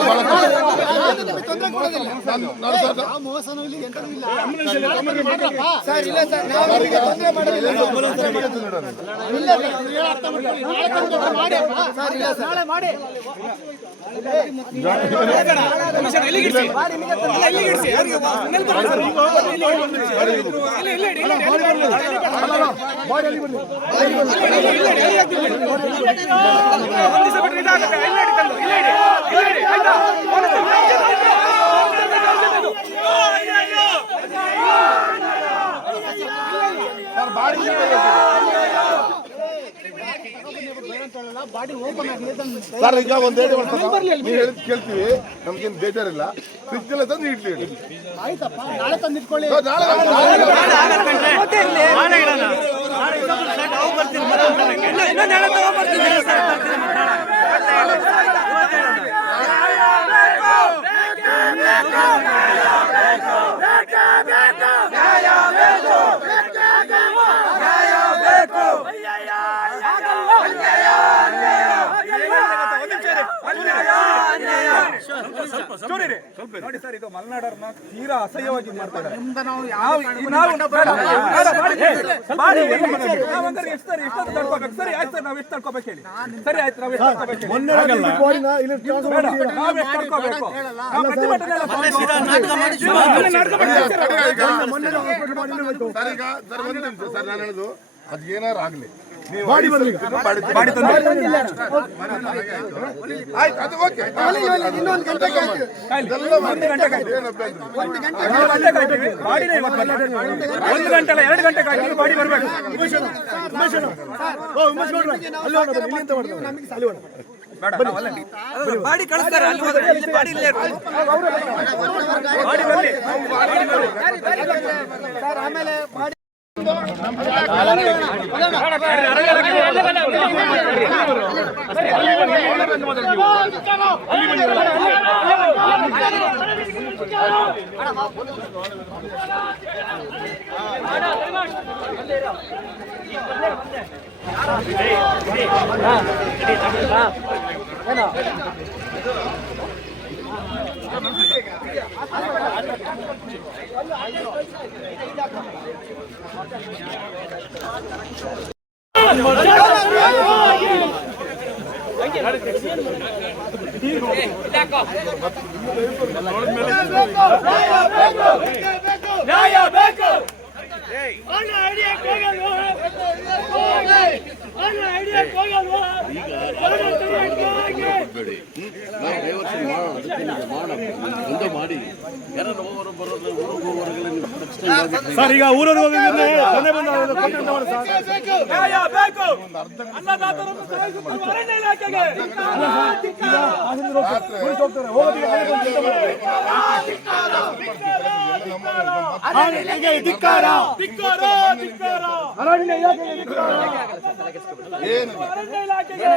ಮಾಡಿ ಬಾಳ ಇಲ್ಲ. ತೊಂದರೆ ಮಾಡೋದಿಲ್ಲ. ಇಲ್ಲ ಸರ್ ಇಲ್ಲ. ಸರ್ ಈಗ ಒಂದ್ ಏಟ್ ನೀವು ಹೇಳಿದ್ ಕೇಳ್ತೀವಿ ನಮ್ಗೇನ್ ಬೇಜಾರಿಲ್ಲ ಫ್ರಿಜ್ ಎಲ್ಲ ತಂದು ಇಡ್ತೀವಿ ಆಯ್ತಪ್ಪ ನಾಳೆ ತಂದಿಟ್ಕೊಳ್ಳಿ ಸರ್, ನಾಳೆ ನೋಡಿ ಸರ್ ಇದು ಮಲೆನಾಡರ್ನ ತೀರಾ ಅಸಹ್ಯವಾಗಿ ಮಾಡ್ತಾರೆ. ಸರಿ ಸರಿ ಆಯ್ತು ಸರ್ ನಾವು ಎಷ್ಟು ತಡ್ಕೋಬೇಕು ಹೇಳಿ? ಸರಿ ಆಯ್ತು ನಾವು ಎಷ್ಟು ತಡ್ಕೋಬೇಕು ಹೇಳಿ? ಬೇಡ ನಾವು ಎಷ್ಟು ತಡ್ಕೋಬೇಕು? ನಾವು ಪ್ರತಿಭಟನೆ ಎಲ್ಲ ನಾಟಕ ಮಾಡ್ತೀವಿ ಸರ್. ಸರ್ ಈಗ ಸರ್ ಒಂದ್ ನಿಮಿಷ ಸರ್ ನಾನು ಹೇಳುದು ಅದ್ ಏನಾರು ಆಗ್ಲಿ ಬರ್ಲಿ ಬಾಡಿ ತಂದು ಆಯ್ತು ಅದು ಓಕೆ. ಇನ್ನೊಂದು ಗಂಟೆ ಕಾಯ್ತೀವಿ. ಒಂದು ಒಂದು ಗಂಟೆ ಕಾಯ್ತೀವಿ. ಬಾಡಿನೇ ಇವತ್ತು ಬರ್ಲಿಲ್ಲ. ಒಂದು ಗಂಟೆ ಅಲ್ಲ ಎರಡು ಗಂಟೆ ಕಾಯ್ತೀವಿ. ಬಾಡಿ ಬರ್ಬೇಕು. ಬೇಡ ನಾವು ಅಲ್ಲೇ ಬಾಡಿ ಕಳಿಸ್ತಾರೆ ಅಲ್ಲಿ ಹೋದ್ರೆ ಇಲ್ಲಿ ಬಾಡಿ ಇಲ್ಲೇ. ಬಾಡಿ ಬರ್ಲಿ. ಸರ್ ಆಮೇಲೆ ಬಾಡಿ ஏன்னா ಐಡಿಯಾ ಬೇಡಿ ನಾವು ಡೈವರ್ಷನ್ ಮಾಡೋಣ ಮಾಡೋಣ ಒಂದು ಮಾಡಿ. ಯಾರು ಹೋಗೋರು ಬರೋದು ಊರಿಗೆ ಹೋಗೋರಿಗೆಲ್ಲ ನೀವು ತಕ್ಷಣ ಸರ್ ಈಗ ಊರವ್ರು ಹೋಗಿದ್ರೆ ಕೊನೆ ಬಂದ ನ್ಯಾಯ ಬೇಕು ಅನ್ನದಾತರನ್ನು ಸಾಯಿಸುತ್ತಿರುವ ಅರಣ್ಯ ಇಲಾಖೆಗೆ. ಧಿಕ್ಕಾರ. ಧಿಕ್ಕಾರ ಏನು? ಅರಣ್ಯ ಇಲಾಖೆಗೆ.